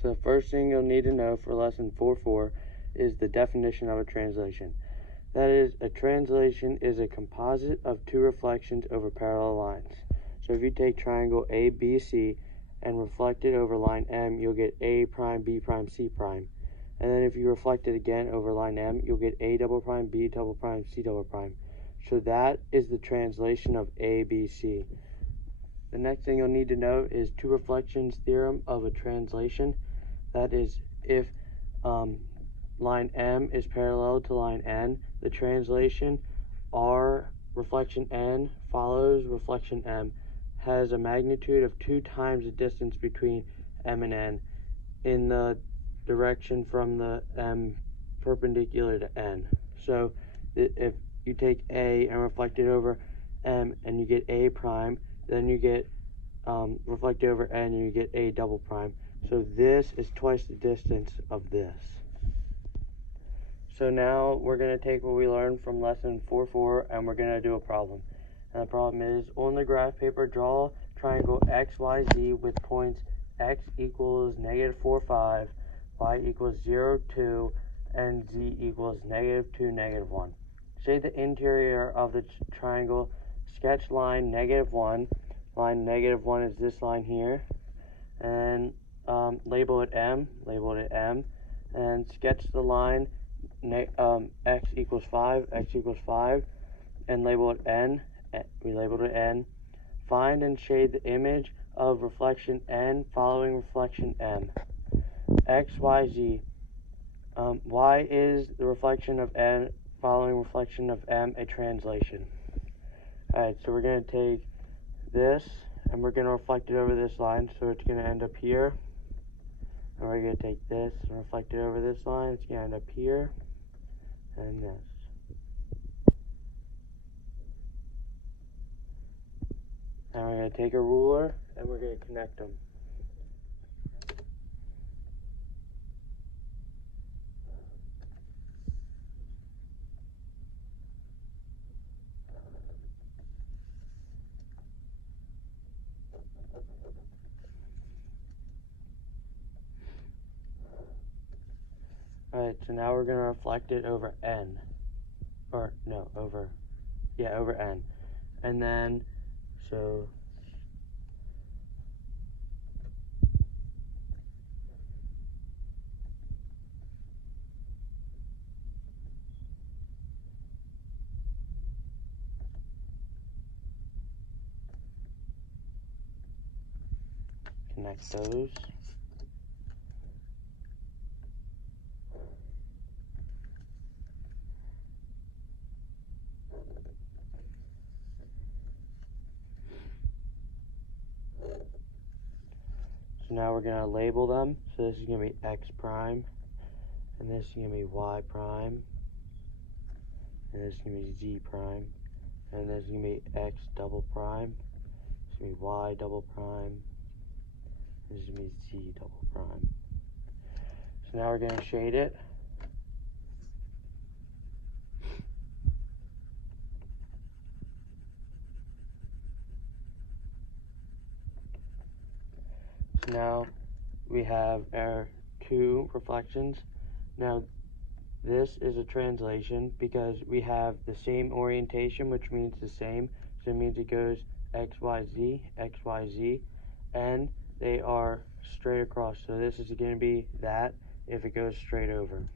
So the first thing you'll need to know for lesson 4.4 is the definition of a translation. That is, a translation is a composite of two reflections over parallel lines. So if you take triangle ABC and reflect it over line M, you'll get A prime, B prime, C prime. And then if you reflect it again over line M, you'll get A double prime, B double prime, C double prime. So that is the translation of ABC. The next thing you'll need to know is two reflections theorem of a translation. That is, if line M is parallel to line N, the translation R reflection N follows reflection M has a magnitude of 2 times the distance between M and N in the direction from the M perpendicular to N. So if you take A and reflect it over M and you get A prime, then you get reflect it over N and you get A double prime. So this is twice the distance of this. So now we're going to take what we learned from lesson 4.4 and we're going to do a problem. And the problem is, on the graph paper, draw triangle XYZ with points X equals -4, 5, Y equals 0, 2, and Z equals -2, -1. Shade the interior of the triangle, sketch line -1. Line -1 is this line here. And label it M, and sketch the line X equals 5, and label it N. We labeled it N. Find and shade the image of reflection N following reflection M. X, Y, Z. Why is the reflection of N following reflection of M a translation? Alright, so we're going to take this and we're going to reflect it over this line, so it's going to end up here. And we're going to take this and reflect it over this line, it's going to end up here, and this. And we're going to take a ruler and we're going to connect them. Alright, so now we're going to reflect it over N. Over N. And then, so connect those. So now we're going to label them. So this is going to be X prime, and this is going to be Y prime, and this is going to be Z prime, and this is going to be X double prime, this is going to be Y double prime, and this is going to be Z double prime. So now we're going to shade it. So now we have our two reflections. Now this is a translation because we have the same orientation, which means the same. So it means it goes XYZ, XYZ, and they are straight across. So this is going to be that if it goes straight over.